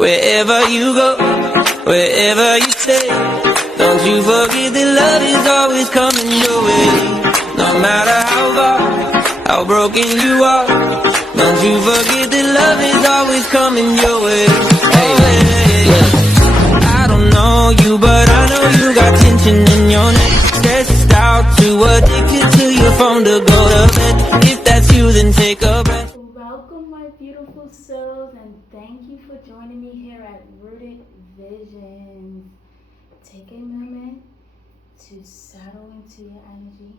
Wherever you go, wherever you stay, don't you forget that love is always coming your way. No matter how far, how broken you are, don't you forget that love is always coming your way. Hey, yeah. I don't know you, but I know you got tension in your neck. Stressed out, too addicted to your phone to go to bed. If that's you, then take a breath. Welcome, my beautiful souls, and thank you for joining me here at Rooted Visions. Take a moment to settle into your energy.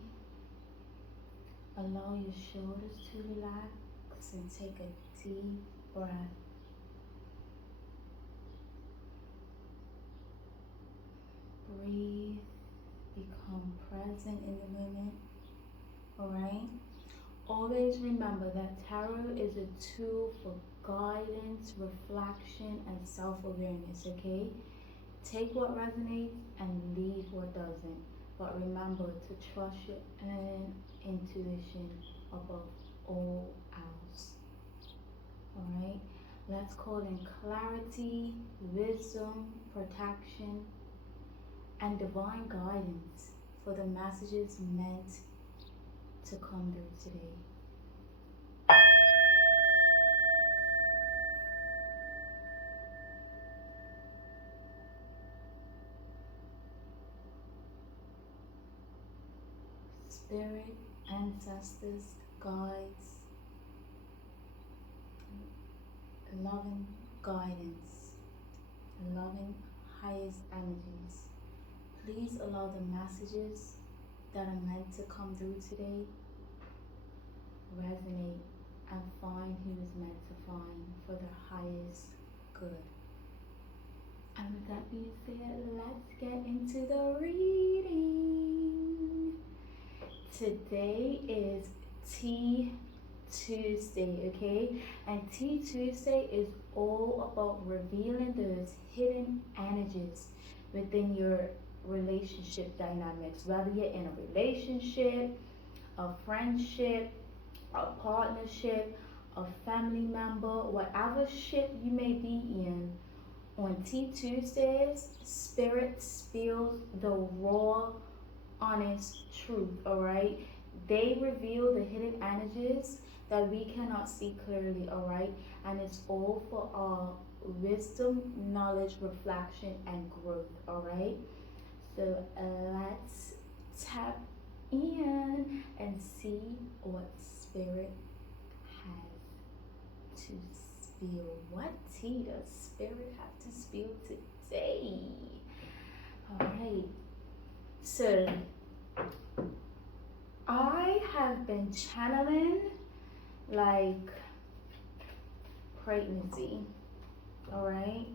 Allow your shoulders to relax and take a deep breath. Breathe, become present in the moment. Alright? Always remember that tarot is a tool for guidance, reflection, and self-awareness, okay? Take what resonates and leave what doesn't. But remember to trust your own intuition above all else. Alright? Let's call in clarity, wisdom, protection, and divine guidance for the messages meant to come through today. Spirit, ancestors, guides, loving guidance, loving highest energies. Please allow the messages that are meant to come through today resonate and find who is meant to find for their highest good. And with that being said, let's get into the reading. Today is Tea Tuesday, okay? And Tea Tuesday is all about revealing those hidden energies within your relationship dynamics, whether you're in a relationship, a friendship, a partnership, a family member, whatever ship you may be in. On Tea Tuesdays, Spirit spills the raw, honest truth, alright? They reveal the hidden energies that we cannot see clearly, alright? And it's all for our wisdom, knowledge, reflection, and growth, alright? So let's tap in and see what Spirit has to spill. What tea does Spirit have to spill today? Alright, so I have been channeling like pregnancy. Alright,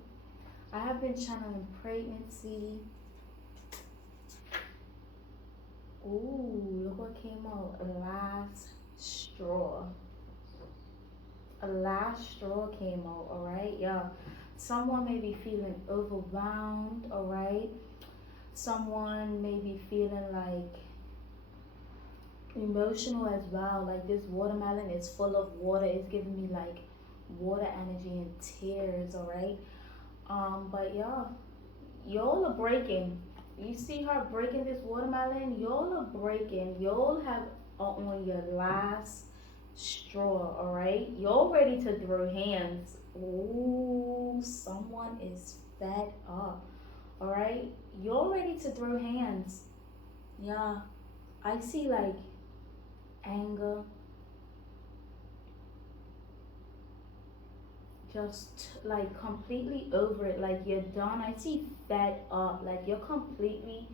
I have been channeling pregnancy. Ooh, look what came out. A last straw. A last straw came out, alright? Yeah. Someone may be feeling overwhelmed, alright? Someone may be feeling like emotional as well. Like this watermelon is full of water. It's giving me like water energy and tears, alright? But yeah, y'all are breaking. You see her breaking this watermelon? Y'all are breaking. Y'all are on your last straw, alright? Y'all ready to throw hands. Ooh, someone is fed up, alright? Y'all ready to throw hands. Yeah, I see like anger, just like completely over it, like you're done. I see fed up, like you're completely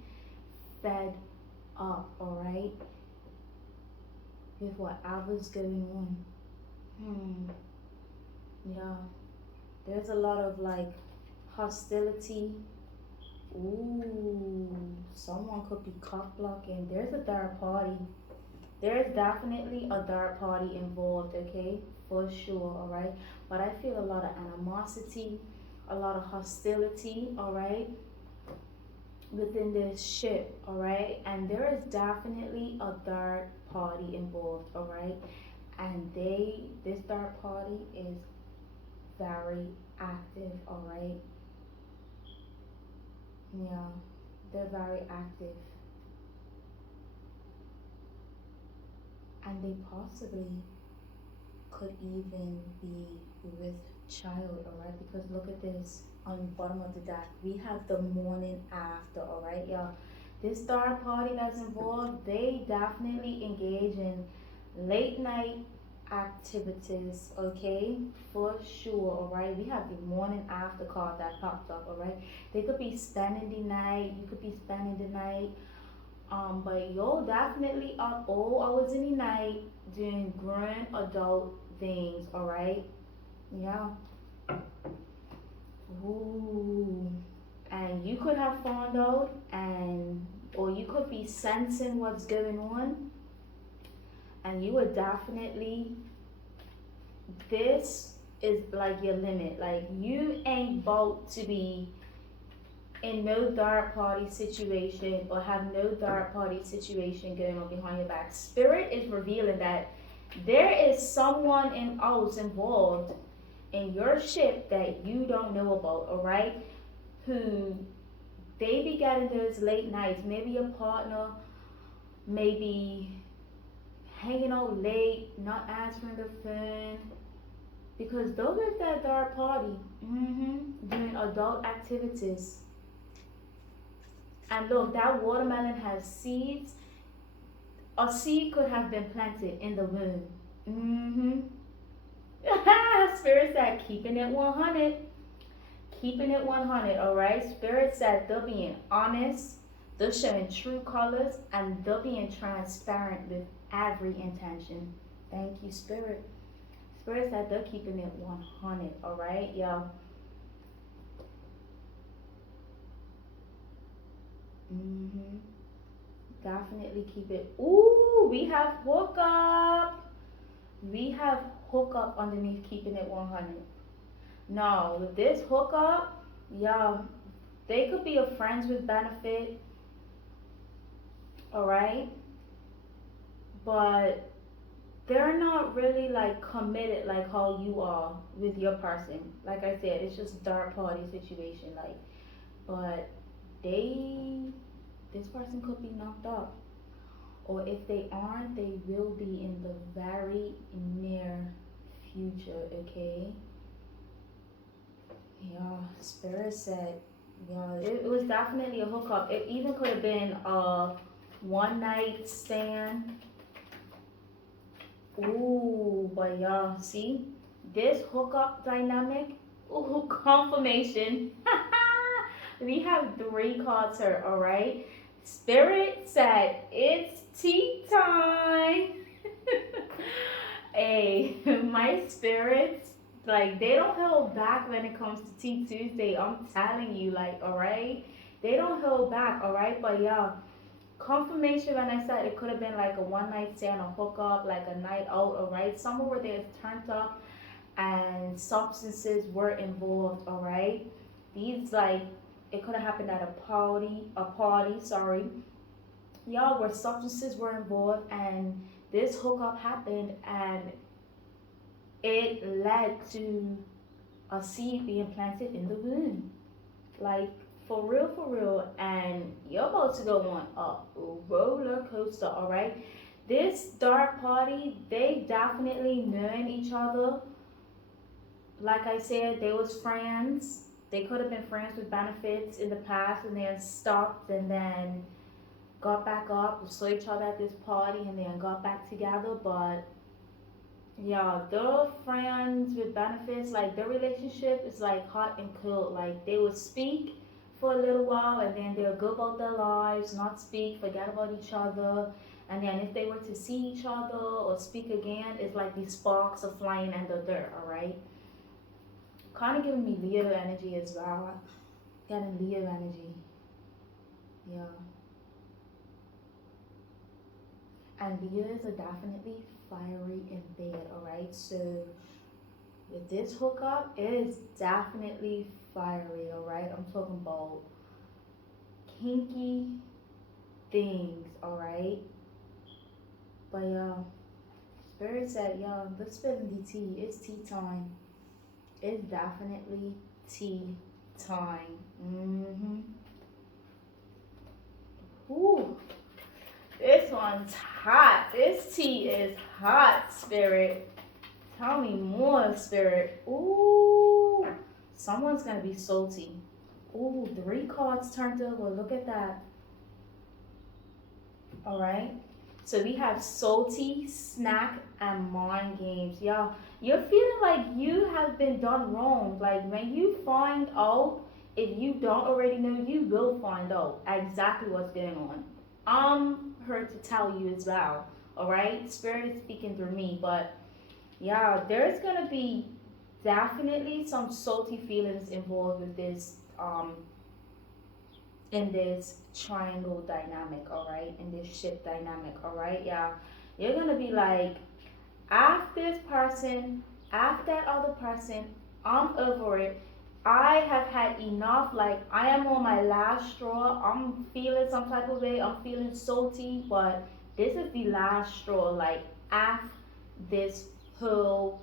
fed up, alright, with whatever's going on. Yeah, there's a lot of like hostility. Ooh, someone could be cock blocking. There's a third party. There's definitely a third party involved, okay? For sure, alright? But I feel a lot of animosity, a lot of hostility, alright? Within this ship, alright? And there is definitely a third party involved, alright? And this third party is very active, alright? Yeah, they're very active. And they possibly could even be with child, alright? Because look at this on the bottom of the deck. We have the morning after, alright, y'all. This third party that's involved, they definitely engage in late night activities, okay? For sure, alright? We have the morning after card that popped up, alright? They could be spending the night, you could be spending the night. But you're definitely up all hours in the night doing grown adult things, alright? Yeah. Ooh. And you could have found out, and or you could be sensing what's going on, and you would definitely, this is like your limit. Like, you ain't about to be in no third party situation or have no third party situation going on behind your back. Spirit is revealing that there is someone else involved in your ship that you don't know about, alright? Who they be getting those late nights. Maybe your partner maybe hanging out late, not answering the phone. Because those are that third party. Doing adult activities. And look, that watermelon has seeds. A seed could have been planted in the womb. Spirit said, keeping it 100. Keeping it 100, alright? Spirit said they're being honest, they're showing true colors, and they're being transparent with every intention. Thank you, Spirit. Spirit said they're keeping it 100, alright, y'all? Definitely keep it. Ooh, we have hookup. We have hookup underneath keeping it 100. Now, with this hookup, yeah, they could be a friends with benefit, alright? But they're not really like committed like how you are with your person. Like I said, it's just third party situation. Like, but this person could be knocked up. Or if they aren't, they will be in the very near future, okay? Yeah, Spirit said, yeah, it was definitely a hookup. It even could have been a one night stand. Ooh, but y'all, see? This hookup dynamic, ooh, confirmation. We have 3 cards here, alright? Spirit said, it's tea time. Hey, my spirits, like, they don't hold back when it comes to Tea Tuesday. I'm telling you, like, alright? They don't hold back, alright? But yeah, confirmation when I said it could have been like a one night stand, a hookup, like a night out, alright? Somewhere where they're turned up and substances were involved, alright? These, like, it could have happened at a party, sorry. Y'all, where substances were involved and this hookup happened and it led to a seed being planted in the womb. Like, for real, and you're about to go on a roller coaster, alright? This dark party, they definitely known each other. Like I said, they was friends. They could have been friends with benefits in the past and then stopped and then got back up, saw each other at this party and then got back together. But yeah, they're friends with benefits. Like, their relationship is like hot and cold. Like, they would speak for a little while and then they'll go about their lives, not speak, forget about each other. And then if they were to see each other or speak again, it's like these sparks are flying in the dirt, alright? Kind of giving me Leo energy as well. Getting Leo energy. Yeah. And Leos are definitely fiery in bed, alright? So with this hookup, it is definitely fiery, alright? I'm talking about kinky things, alright? But yeah, Spirit said, y'all, let's spill the tea. It's tea time. it's definitely tea time. Ooh, this one's hot. This tea is hot, Spirit. Tell me more, Spirit. Ooh, someone's gonna be salty. Ooh, 3 cards turned over. Look at that. All right. So we have salty, snack, and mind games. Y'all, you're feeling like you have been done wrong. Like when you find out, if you don't already know, you will find out exactly what's going on. I'm here to tell you as well. All right. Spirit is speaking through me, but yeah, there's gonna be definitely some salty feelings involved with this in this triangle dynamic, all right, in this ship dynamic, all right. Yeah, you're gonna be like, after this person, after that other person, I'm over it. I have had enough. Like, I am on my last straw. I'm feeling some type of way. I'm feeling salty, but this is the last straw. Like, after this whole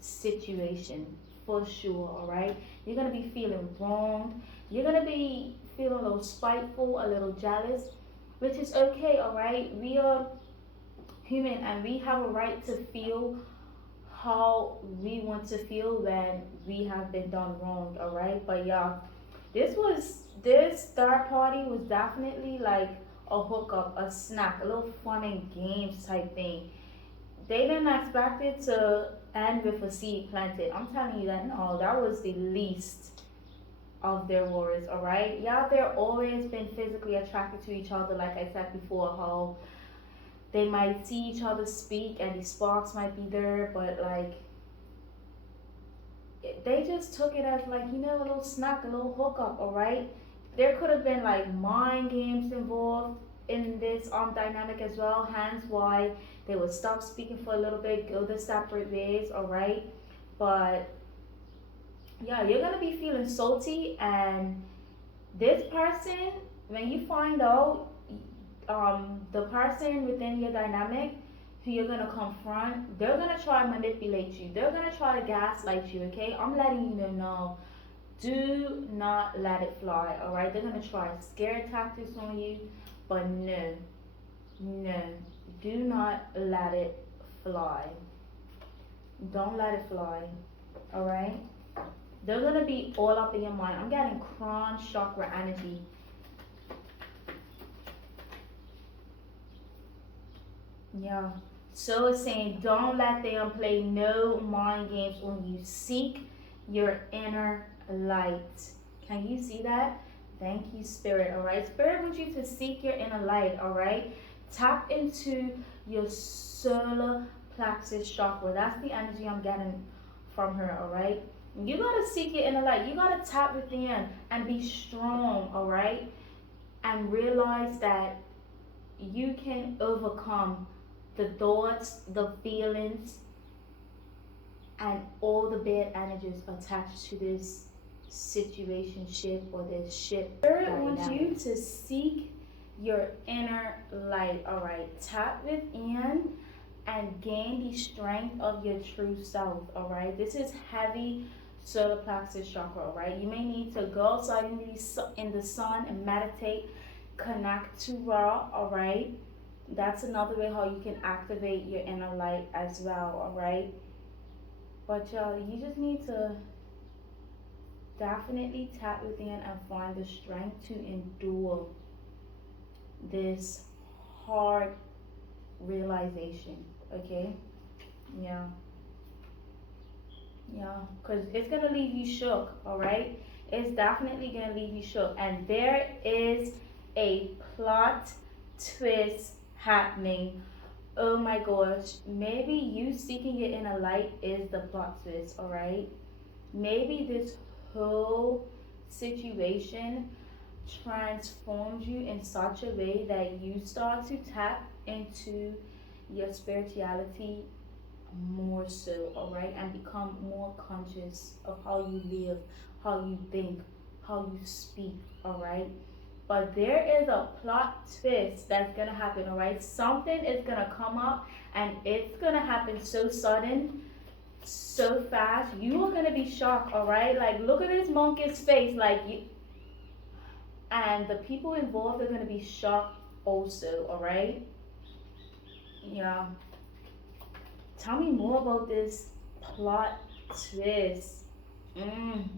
situation, for sure, all right? You're gonna be feeling wronged. You're gonna be feeling a little spiteful, a little jealous, which is okay, all right? We are human and we have a right to feel how we want to feel when we have been done wrong, all right? But yeah, this third party was definitely like a hookup, a snack, a little fun and games type thing. They didn't expect it to end with a seed planted. I'm telling you that no, that was the least of their worries, all right? Yeah, they're always been physically attracted to each other, like I said before, how they might see each other speak and the sparks might be there, but like they just took it as like, a little snack, a little hookup, all right? There could have been like mind games involved in this dynamic as well, hence why they would stop speaking for a little bit, go their separate ways, all right? But yeah, you're gonna be feeling salty, and this person, when you find out, the person within your dynamic who you're gonna confront, they're gonna try to manipulate you. They're gonna try to gaslight you. Okay, I'm letting you know now. Do not let it fly. All right, they're gonna try scare tactics on you, but no, no, do not let it fly. Don't let it fly. All right. They're gonna be all up in your mind. I'm getting crown chakra energy. Yeah. So it's saying don't let them play no mind games on you. Seek your inner light. Can you see that? Thank you, Spirit. All right. Spirit wants you to seek your inner light. All right. Tap into your solar plexus chakra. That's the energy I'm getting from her. All right. You gotta seek your inner light. You gotta tap within and be strong. All right. And realize that you can overcome the thoughts, the feelings, and all the bad energies attached to this situationship or this ship. Spirit wants you to seek your inner light. All right, tap within and gain the strength of your true self. All right, this is heavy solar plexus chakra. All right, you may need to go outside in the sun and meditate, connect to Ra. All right. That's another way how you can activate your inner light as well, all right? But y'all, you just need to definitely tap within and find the strength to endure this hard realization, okay? Yeah. Yeah, because it's going to leave you shook, all right? It's definitely going to leave you shook. And there is a plot twist happening. Oh my gosh, maybe you seeking your inner light is the plot twist, all right? Maybe this whole situation transforms you in such a way that you start to tap into your spirituality more so, all right? And become more conscious of how you live, how you think, how you speak, all right? But there is a plot twist that's gonna happen, all right? Something is gonna come up and it's gonna happen so sudden, so so fast, you are gonna be shocked, all right? Like, look at this monkey's face, like, and the people involved are gonna be shocked also, all right? Yeah. Tell me more about this plot twist. Mm.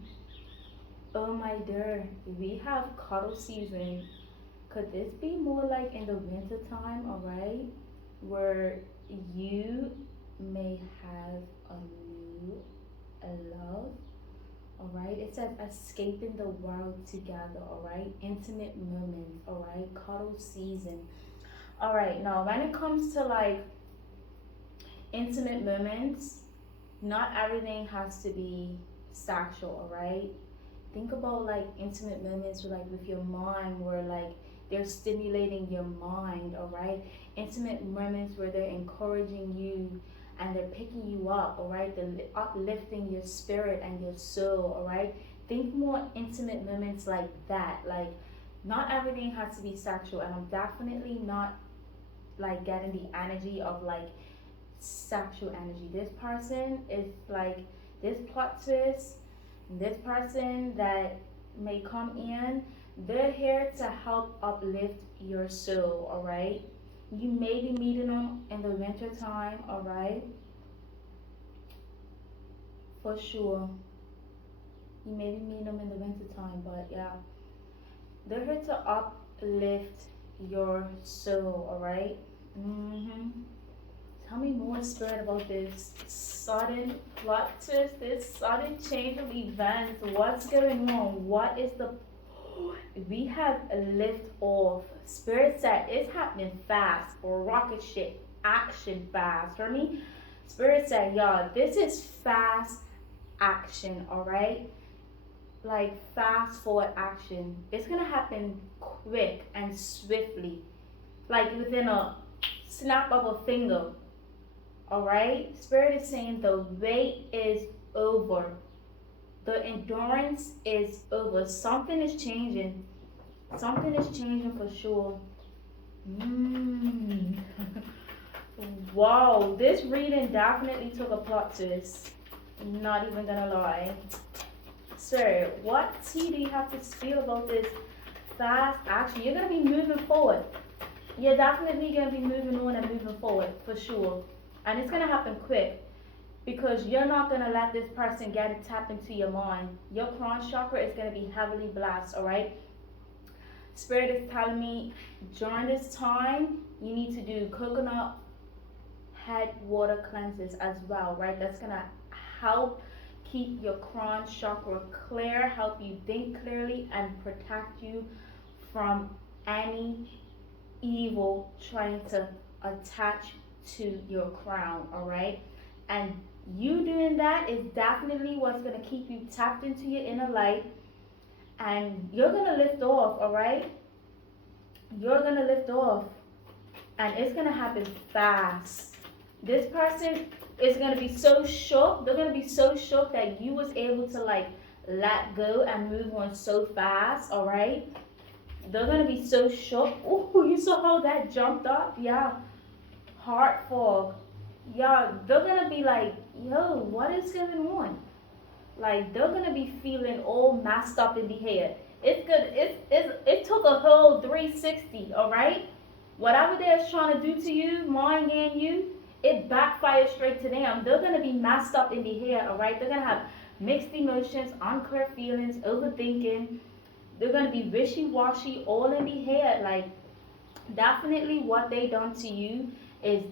Oh my dear, we have cuddle season. Could this be more like in the winter time, all right? Where you may have a new love, all right? It says escaping the world together, all right? Intimate moments, all right? Cuddle season. All right, now when it comes to like intimate moments, not everything has to be sexual, all right? Think about like intimate moments with like with your mind where like they're stimulating your mind, all right? Intimate moments where they're encouraging you and they're picking you up, all right? They're uplifting your spirit and your soul, all right? Think more intimate moments like that. Like, not everything has to be sexual, and I'm definitely not like getting the energy of like sexual energy. This person is like this plot twist, this person that may come in, they're here to help uplift your soul, all right? You may be meeting them in the winter time, all right? For sure. You may be meeting them in the winter time, but yeah. They're here to uplift your soul, all right? Mm-hmm. Tell me more, Spirit, about this sudden plot twist, this sudden change of events. What's going on? What is the... We have a lift off. Spirit said it's happening fast. Rocket ship. Action fast. For me, Spirit said, y'all, this is fast action, all right? Like fast forward action. It's going to happen quick and swiftly. Like within a snap of a finger. All right, Spirit is saying the wait is over, the endurance is over. Something is changing, something is changing for sure. Wow, this reading definitely took a plot twist, not even gonna lie. Sir, what tea do you have to spill about this fast action? You're gonna be moving forward. You're definitely gonna be moving on and moving forward for sure. And it's gonna happen quick because you're not gonna let this person get it tap into your mind. Your crown chakra is gonna be heavily blessed, all right? Spirit is telling me during this time you need to do coconut head water cleanses as well, right? That's gonna help keep your crown chakra clear, help you think clearly, and protect you from any evil trying to attach to your crown, all right? And you doing that is definitely what's going to keep you tapped into your inner light, and you're going to lift off, all right? You're going to lift off, and it's going to happen fast. This person is going to be so shook. They're going to be so shook that you was able to like let go and move on so fast, all right? They're going to be so shook. Oh, you saw how that jumped up? Yeah. Heart fog. Yeah, they're gonna be like, yo, what is going on? Like, they're gonna be feeling all messed up in the head. It's good. It took a whole 360, all right? Whatever they're trying to do to you, mind and you, it backfires straight to them. They're gonna be messed up in the head, all right? They're gonna have mixed emotions, unclear feelings, overthinking. They're gonna be wishy-washy, all in the head. Like, definitely what they done to you is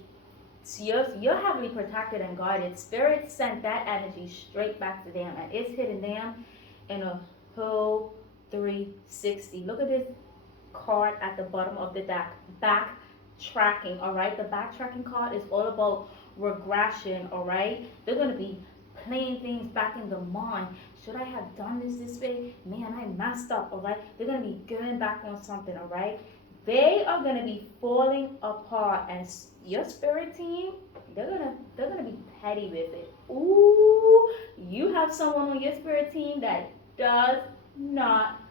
you're heavily protected and guarded. Spirit sent that energy straight back to them, and it's hitting them in a whole 360. Look at this card at the bottom of the deck. Backtracking, all right? The backtracking card is all about regression, all right? They're going to be playing things back in the mind. Should I have done this way? Man, I messed up, all right? They're going to be going back on something, all right? They are going to be falling apart, and your spirit team, they're gonna be petty with it. Ooh, you have someone on your spirit team that does not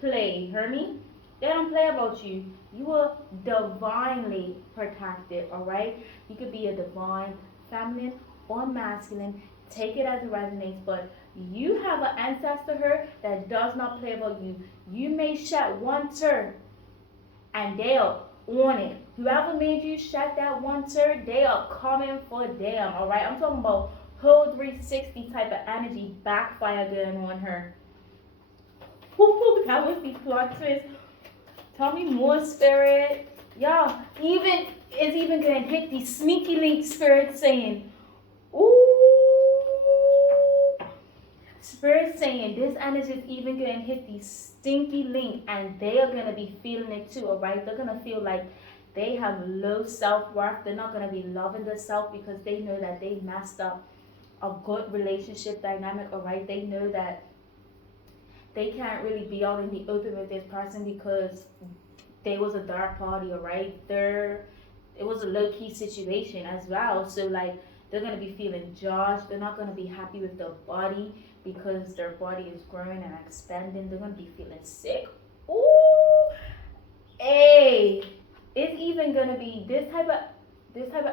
play. Hear me? They don't play about you. You are divinely protected, all right? You could be a divine feminine or masculine take it as it resonates, but you have an ancestor here that does not play about you. You may shed one tear and they are on it. Whoever made you shed that one tear, they are coming for them, alright? I'm talking about whole 360 type of energy backfire going on her. Woo, that was the plot twist. Tell me more, spirit. Y'all, it's even gonna hit the sneaky link spirit saying, ooh. Spirit saying this energy is even gonna hit the stinky link and they are gonna be feeling it too, alright? They're gonna feel like they have low self-worth. They're not gonna be loving themselves because they know that they messed up a good relationship dynamic, alright? They know that they can't really be out in the open with this person because they was a dark party, alright? It was a low-key situation as well. So like they're gonna be feeling judged. They're not gonna be happy with their body because their body is growing and expanding. They're gonna be feeling sick. Ooh, hey, it's even gonna be this type of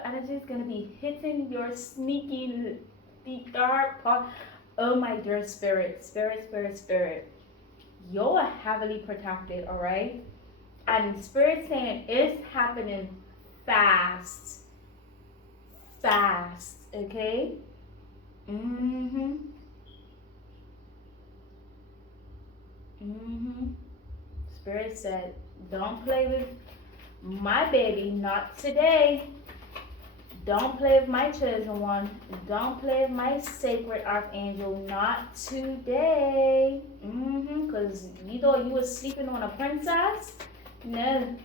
energy is gonna be hitting your sneaky, the dark part. Oh my dear spirit. You're heavily protected, alright? And spirit saying it's happening fast, okay? Spirit said, don't play with my baby, not today. Don't play with my chosen one. Don't play with my sacred archangel, not today. Because you thought you were sleeping on a princess? No.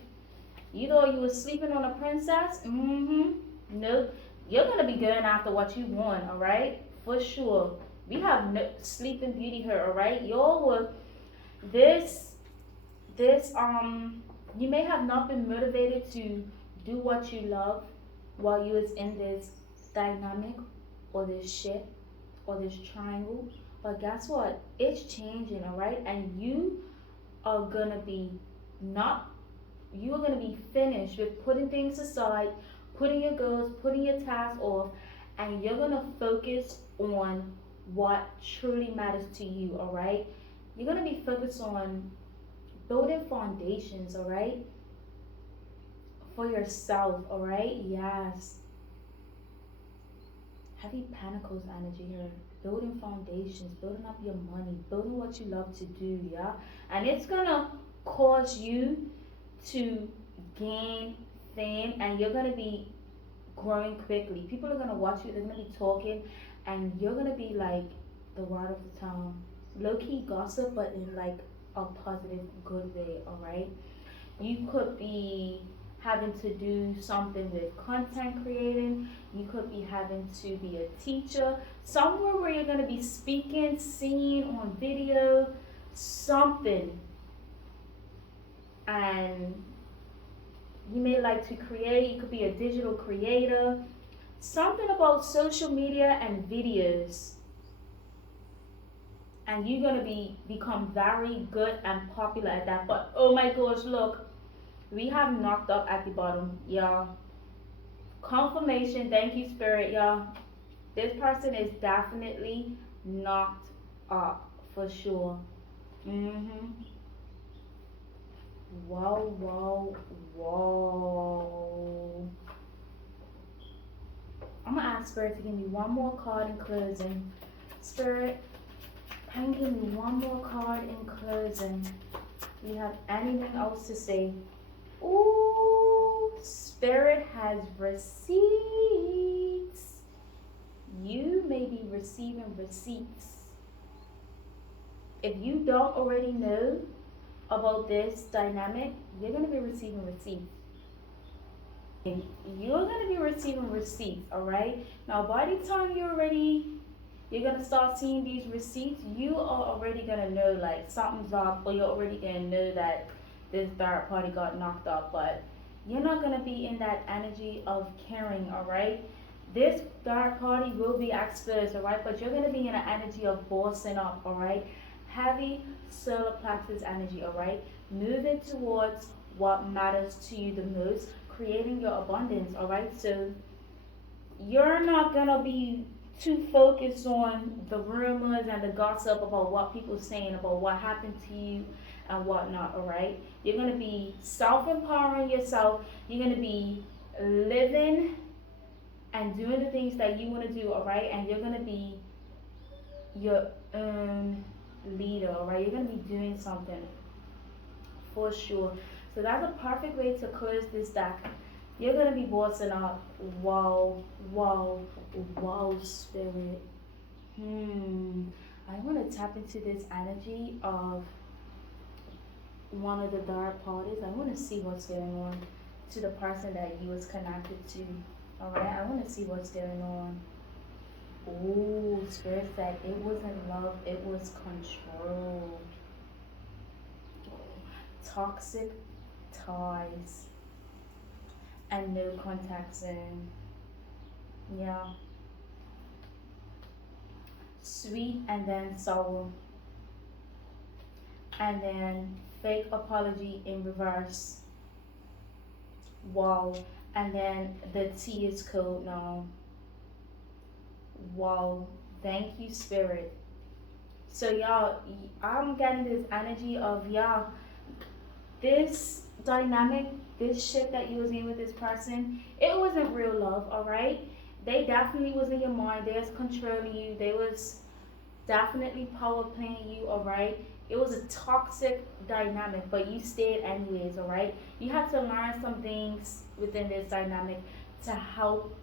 You thought you were sleeping on a princess? No. You're going to be going after what you want, alright? For sure. We have no sleeping beauty here, alright? Y'all were, you may have not been motivated to do what you love while you was in this dynamic or this ship or this triangle. But guess what? It's changing, alright? And you are gonna be finished with putting things aside, putting your goals, putting your tasks off, and you're gonna focus on what truly matters to you, alright? You're gonna be focused on building foundations, alright? For yourself, alright? Yes. Heavy Pentacles energy here. Building foundations, building up your money, building what you love to do, yeah? And it's gonna cause you to gain fame and you're gonna be growing quickly. People are gonna watch you, they're gonna be talking, and you're gonna be like the word of the town. Low-key gossip, but in like a positive, good way, alright? You could be having to do something with content creating. You could be having to be a teacher. Somewhere where you're going to be speaking, singing on video, something. And you may like to create. You could be a digital creator. Something about social media and videos. And you're going to become very good and popular at that. But oh my gosh, look. We have knocked up at the bottom, y'all. Confirmation, thank you, spirit, y'all. This person is definitely knocked up, for sure. Whoa. I'm gonna ask spirit to give me one more card in closing. Spirit, can you give me one more card in closing? Do you have anything else to say? Ooh, spirit has receipts. You may be receiving receipts. If you don't already know about this dynamic, you're going to be receiving receipts. You're going to be receiving receipts, alright? Now, by the time you're going to start seeing these receipts, you are already going to know like something's up, or you're already going to know that this dark party got knocked up, but you're not going to be in that energy of caring, alright? This dark party will be exposed, alright? But you're going to be in an energy of bossing up, alright? Heavy solar plexus energy, alright? Moving towards what matters to you the most, creating your abundance, alright? So you're not going to be too focused on the rumors and the gossip about what people saying about what happened to you and whatnot. All right, you're gonna be self-empowering yourself. You're gonna be living and doing the things that you want to do. All right, and you're gonna be your own leader. All right, you're gonna be doing something for sure. So that's a perfect way to close this deck. You're gonna be bossing up. Wow, wow, wow, spirit. I want to tap into this energy of one of the dark parties. I want to see what's going on to the person that you was connected to. All right, I want to see what's going on. Oh, spirit said it wasn't love, it was control. Toxic ties and no contact zone. Yeah. Sweet and then sour. And then fake apology in reverse. Wow. And then the tea is cold now. Wow. Thank you, spirit. So y'all, I'm getting this energy of y'all, this dynamic, this shit that you was in with this person, it wasn't real love, all right? They definitely was in your mind. They was controlling you. They was definitely power playing you, all right? It was a toxic dynamic, but you stayed anyways, all right? You have to learn some things within this dynamic to help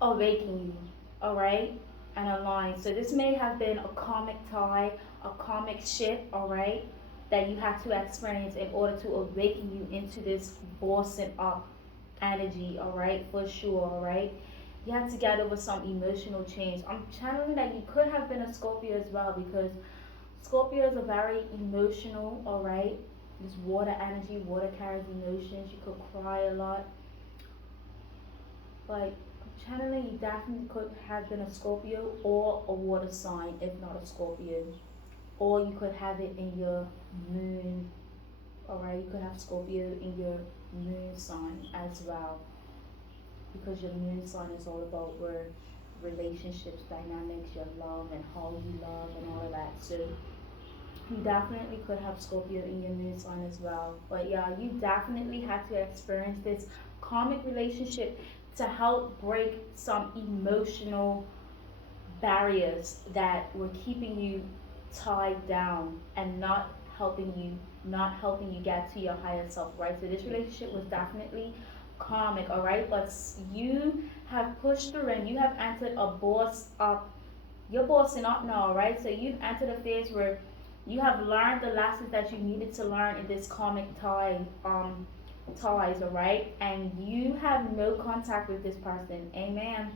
awaken you, all right? And align. So this may have been a karmic tie, a karmic shift, all right, that you have to experience in order to awaken you into this bossing up energy, all right, for sure, all right. You have to get over some emotional change. I'm channeling that you could have been a Scorpio as well, because Scorpios are very emotional, all right. This water energy, water carries emotions. You could cry a lot, but channeling, you definitely could have been a Scorpio or a water sign, if not a Scorpio. Or you could have it in your moon. Alright, you could have Scorpio in your moon sign as well. Because your moon sign is all about where relationships, dynamics, your love and how you love and all of that. So you definitely could have Scorpio in your moon sign as well. But yeah, you definitely had to experience this karmic relationship to help break some emotional barriers that were keeping you tied down and not helping you get to your higher self, right? So this relationship was definitely karmic, all right? But you have pushed through and you have entered a boss up. You're bossing up now, right? So you've entered a phase where you have learned the lessons that you needed to learn in this karmic ties, all right? And you have no contact with this person. Amen.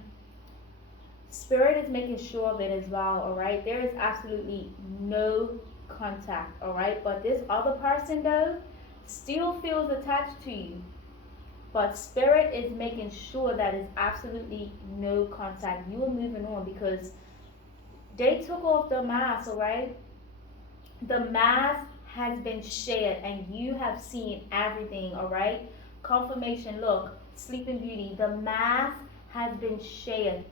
Spirit is making sure of it as well, all right? There is absolutely no contact, all right? But this other person, though, still feels attached to you. But Spirit is making sure that it's absolutely no contact. You are moving on because they took off the mask, all right? The mask has been shared and you have seen everything, all right? Confirmation, look, Sleeping Beauty, the mask has been shared.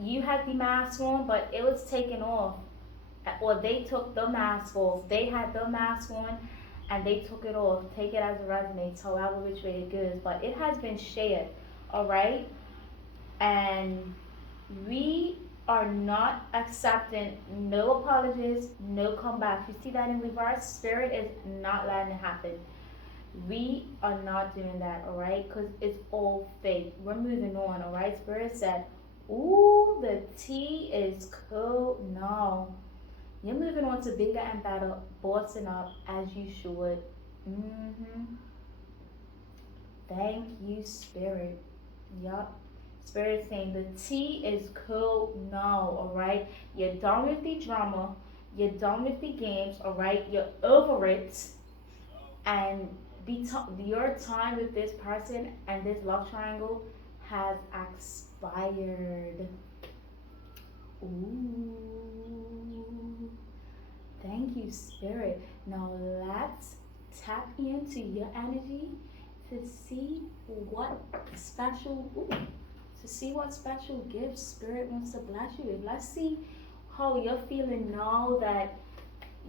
You had the mask on, but it was taken off. Or they took the mask off. They had the mask on and they took it off. Take it as it resonates, however which way it goes. But it has been shared, all right? And we are not accepting no apologies, no comebacks. You see that in reverse? Spirit is not letting it happen. We are not doing that, all right? Because it's all fake. We're moving on, all right? Spirit said, ooh, the tea is cold. No. You're moving on to bigger and better, bossing up as you should. Thank you, Spirit. Yup. Spirit saying the tea is cold now, alright? You're done with the drama. You're done with the games, alright? You're over it. And your time with this person and this love triangle has expired. Ooh. Thank you, Spirit. Now let's tap into your energy to see what special to see what special gifts Spirit wants to bless you with. Let's see how you're feeling now that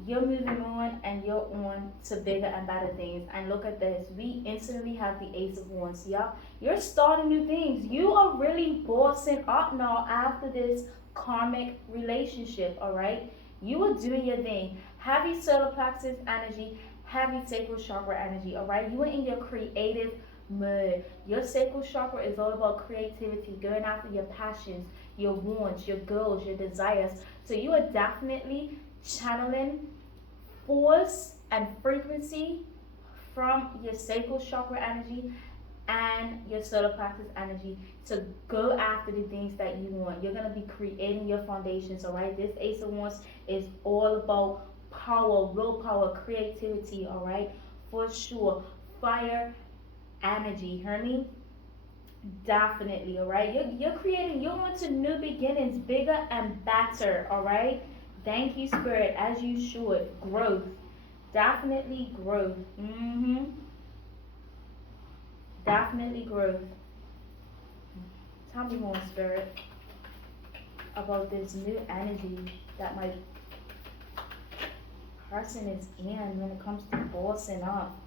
you're moving on and you're on to bigger and better things. And look at this, we instantly have the Ace of Wands. Yup, you're starting new things. You are really bossing up now after this karmic relationship. All right, you are doing your thing. Heavy solar plexus energy, heavy sacral chakra energy. All right, you are in your creative mode. Your sacral chakra is all about creativity, going after your passions, your wants, your goals, your desires. So you are definitely channeling force and frequency from your sacral chakra energy and your solar plexus energy to go after the things that you want. You're going to be creating your foundations. All right, this Ace of Wands is all about power, willpower, creativity. All right, for sure. Fire energy, hear me? Definitely. All right, you're creating, you're on to new beginnings, bigger and better. All right, thank you, Spirit, as you should. Growth, definitely growth. Definitely growth. Tell me more, Spirit, about this new energy that my person is in when it comes to bossing up.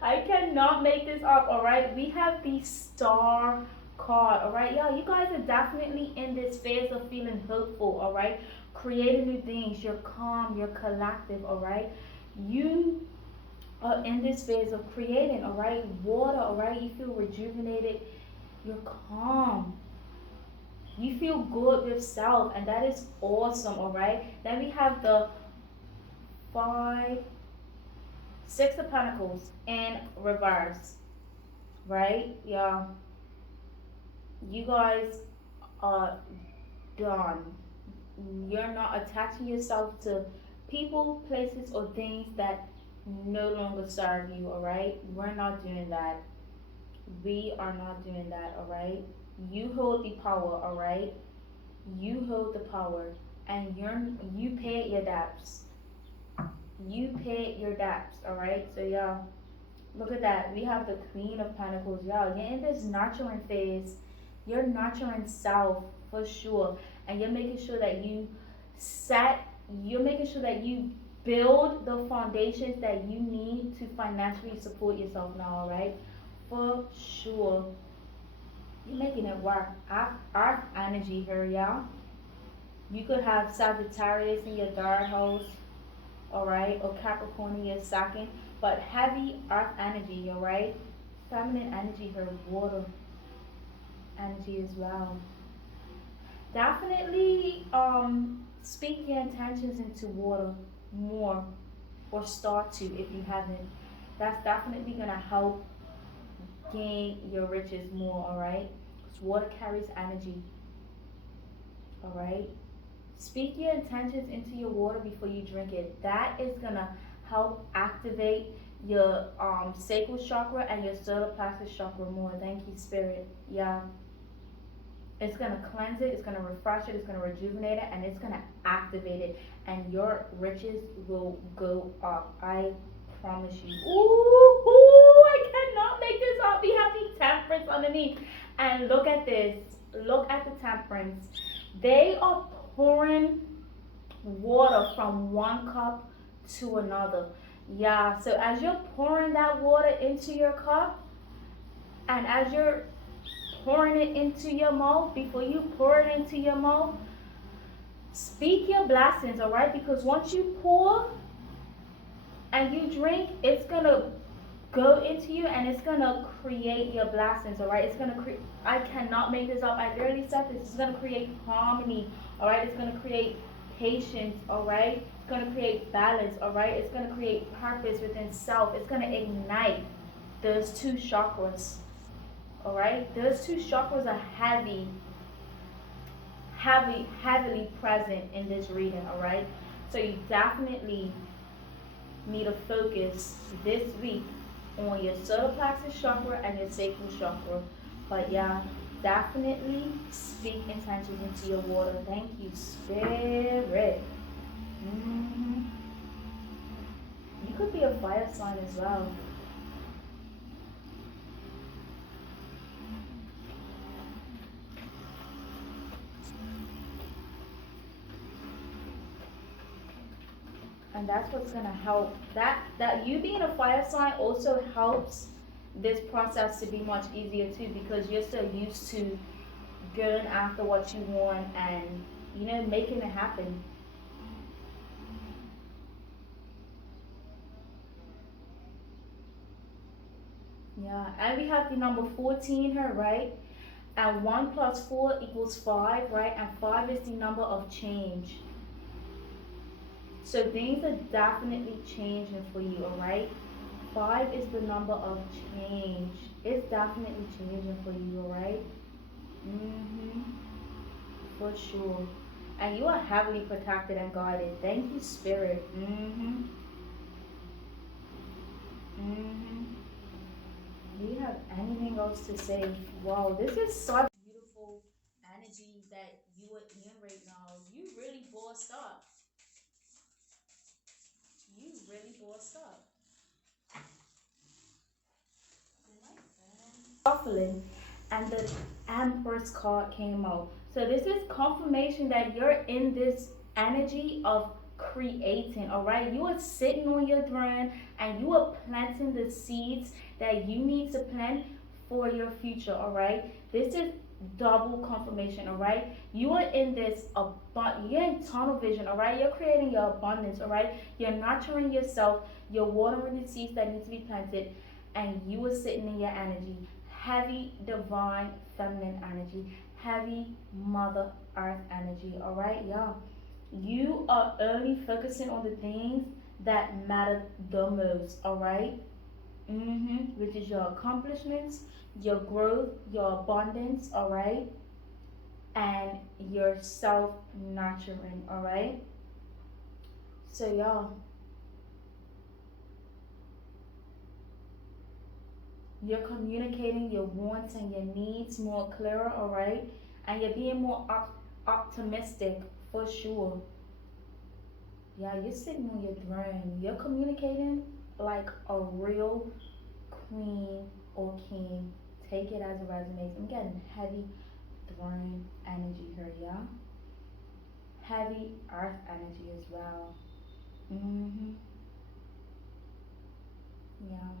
I cannot make this up. All right, we have the Star card. All right, y'all, you guys are definitely in this phase of feeling hopeful. All right, creating new things. You're calm, you're collective. All right, you are in this phase of creating. All right, water. All right, you feel rejuvenated, you're calm, you feel good with self, and that is awesome. All right, then we have the Six of Pentacles in reverse, right? Yeah, you guys are done. You're not attaching yourself to people, places, or things that no longer serve you. All right, we're not doing that. We are not doing that. All right, you hold the power. All right, you hold the power, and you pay your debts. You pay your debts. All right, so y'all, look at that. We have the Queen of Pentacles. Y'all, you're in this nurturing phase. You're nurturing self for sure. And you're making sure that you're making sure that you build the foundations that you need to financially support yourself now, all right? For sure. You're making it work. Earth energy here, y'all. You could have Sagittarius in your third house, all right, or Capricorn in your second, but heavy earth energy, all right? Feminine energy here, water energy as well. Definitely speak your intentions into water more, or start to if you haven't. That's definitely gonna help gain your riches more, all right? Because water carries energy, all right? Speak your intentions into your water before you drink it. That is gonna help activate your sacral chakra and your solar plexus chakra more. Thank you, Spirit. Yeah. It's gonna cleanse it, it's gonna refresh it, it's gonna rejuvenate it, and it's gonna activate it. And your riches will go up. I promise you. Ooh, I cannot make this up. We have the Temperance underneath. And look at this. Look at the Temperance. They are pouring water from one cup to another. Yeah, so as you're pouring that water into your cup, and as you're pouring it into your mouth, before you pour it into your mouth, speak your blessings, all right? Because once you pour and you drink, it's gonna go into you and it's gonna create your blessings, all right? It's gonna create, I cannot make this up. I literally said this. It's gonna create harmony, all right? It's gonna create patience, all right? It's gonna create balance, all right? It's gonna create purpose within self. It's gonna ignite those two chakras, all right? Those two chakras are heavily present in this reading, all right? So you definitely need to focus this week on your solar plexus chakra and your sacral chakra. But yeah, definitely speak intentions into your water. Thank you, Spirit. You could be a fire sign as well. And that's what's gonna help. That you being a fire sign also helps this process to be much easier too, because you're so used to going after what you want and making it happen. Yeah, and we have the number 14 here, right? And 1 plus 4 equals 5, right? And 5 is the number of change. So things are definitely changing for you, all right? 5 is the number of change. It's definitely changing for you, all right? Mm-hmm. For sure. And you are heavily protected and guarded. Thank you, Spirit. Mm-hmm. Mm-hmm. Do you have anything else to say? Wow, this is such beautiful energy that you are in right now. You really bossed up. You really bossed up. Shuffling, and the Empress card came out. So this is confirmation that you're in this energy of creating, all right? You are sitting on your throne and you are planting the seeds that you need to plant for your future, all right? This is double confirmation, all right? You are in this you're in tunnel vision, all right? You're creating your abundance, all right? You're nurturing yourself, you're watering the seeds that need to be planted, and you are sitting in your energy. Heavy divine feminine energy, heavy mother earth energy, all right, y'all. You are only focusing on the things that matter the most, all right? Which is your accomplishments, your growth, your abundance, all right? And your self nurturing, all right? So, y'all, you're communicating your wants and your needs more clearer, all right? And you're being more optimistic for sure. Yeah, you're sitting on your throne. You're communicating like a real queen or king. Take it as a resume. I'm getting heavy throne energy here, yeah? Heavy earth energy as well. Mm-hmm. Yeah.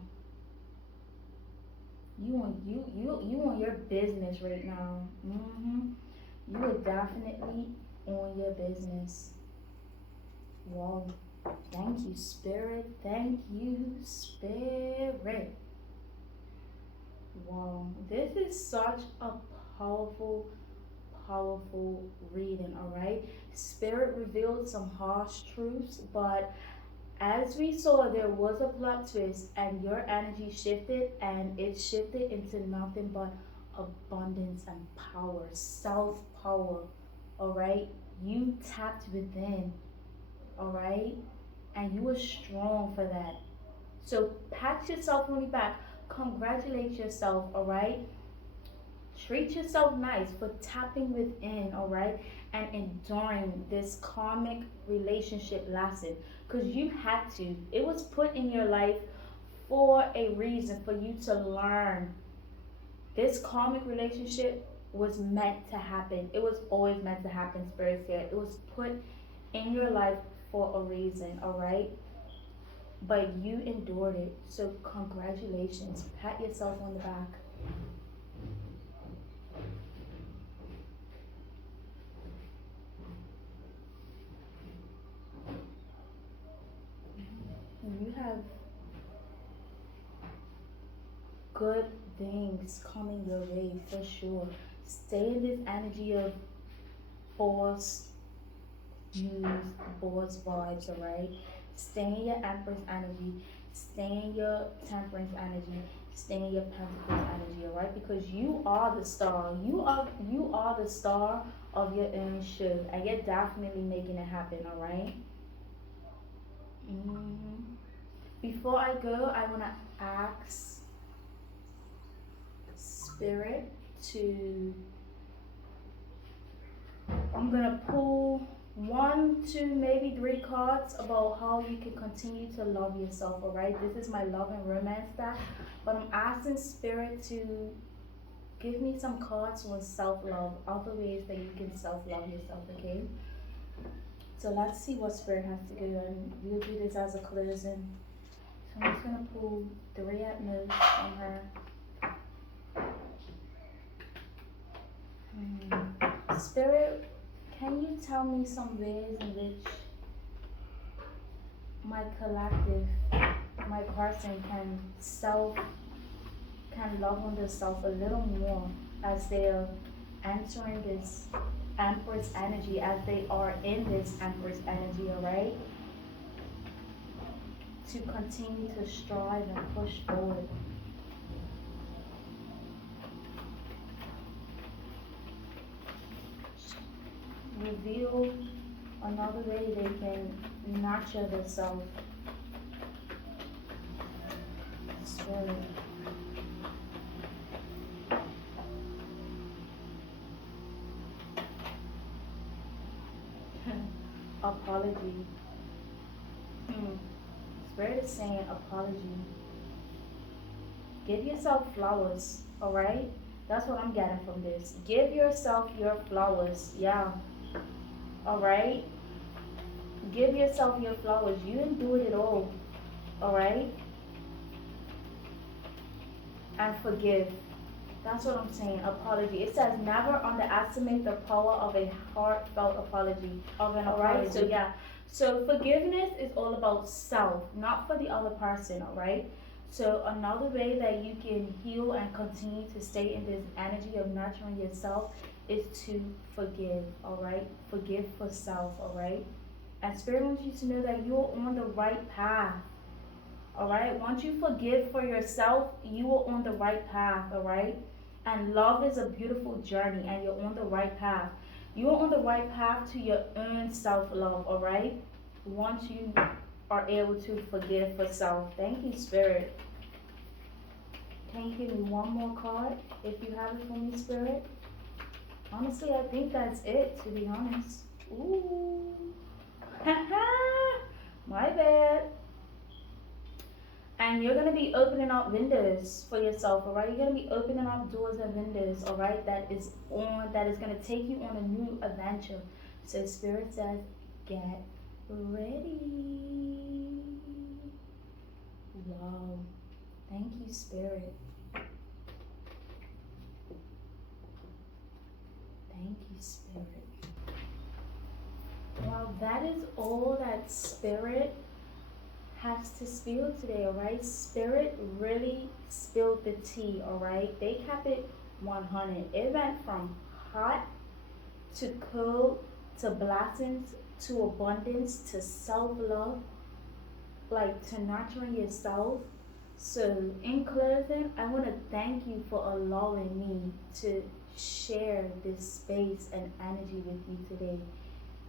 You on your business right now. Mm-hmm. You are definitely on your business. Wow. Thank you, Spirit. Thank you, Spirit. Wow. This is such a powerful, powerful reading, all right? Spirit revealed some harsh truths, but as we saw, there was a plot twist, and your energy shifted, and it shifted into nothing but abundance and power, self power, all right? You tapped within, all right? And you were strong for that. So pat yourself on the back, congratulate yourself, all right? Treat yourself nice for tapping within, all right? And enduring this karmic relationship lesson, because you had to. It was put in your life for a reason, for you to learn. This karmic relationship was meant to happen. It was always meant to happen, Spirit said. It was put in your life for a reason, all right? But you endured it. So congratulations. Pat yourself on the back. You have good things coming your way for sure. Stay in this energy of boss news, boss vibes, alright? Stay in your Empress energy. Stay in your Temperance energy. Stay in your Pentacles energy, alright? Because you are the star. You are the star of your own show, and you're definitely making it happen, alright? Before I go, I wanna ask Spirit to, I'm gonna pull 1, 2, maybe 3 cards about how you can continue to love yourself, all right? This is my love and romance deck, but I'm asking Spirit to give me some cards on self-love, other ways that you can self-love yourself, okay? So let's see what Spirit has to go, and we'll do this as a closing. So I'm just gonna pull 3 at most from her. Spirit, can you tell me some ways in which my collective, my person can love on themselves a little more as they're entering this Empress energy, as they are in this Empress energy, alright? To continue to strive and push forward. Reveal another way they can nurture themselves. Spirit. Apology. Spirit is saying apology. Give yourself flowers, alright? That's what I'm getting from this. Give yourself your flowers, yeah. Alright? Give yourself your flowers. You didn't do it at all, alright? And forgive. That's what I'm saying. Apology. It says never underestimate the power of a heartfelt apology. Alright? So yeah. So forgiveness is all about self, not for the other person, alright? So another way that you can heal and continue to stay in this energy of nurturing yourself is to forgive, alright? Forgive for self, alright? And Spirit wants you to know that you're on the right path. Alright? Once you forgive for yourself, you are on the right path, alright? And love is a beautiful journey, and you're on the right path. You're on the right path to your own self-love, alright? Once you are able to forgive for self. Thank you, Spirit. Can you give me one more card, if you have it for me, Spirit? Honestly, I think that's it, to be honest. Ooh. My bad. And you're going to be opening up windows for yourself, all right? You're going to be opening up doors and windows, all right? That is going to take you on a new adventure. So Spirit says, get ready. Wow. Thank you, Spirit. Thank you, Spirit. Well, that is all that Spirit has to spill today, alright? Spirit really spilled the tea, alright? They kept it 100. It went from hot to cold to blessings to abundance to self-love, like to nurturing yourself. So in closing, I want to thank you for allowing me to share this space and energy with you today.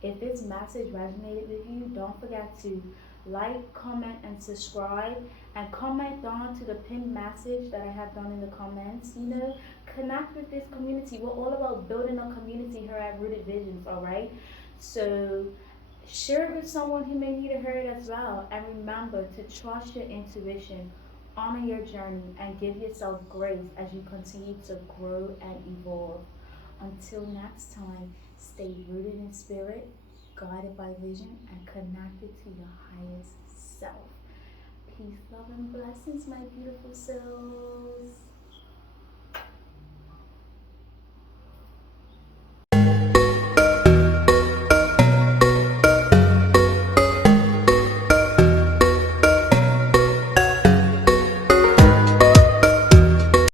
If this message resonated with you, don't forget to like, comment, and subscribe, and comment down to the pinned message that I have done in the comments. You know, connect with this community. We're all about building a community here at Rooted Visions, alright? So share it with someone who may need to hear it as well. And remember to trust your intuition, honor your journey, and give yourself grace as you continue to grow and evolve. Until next time, stay rooted in spirit, guided by vision, and connected to your highest self. Peace, love, and blessings, my beautiful souls.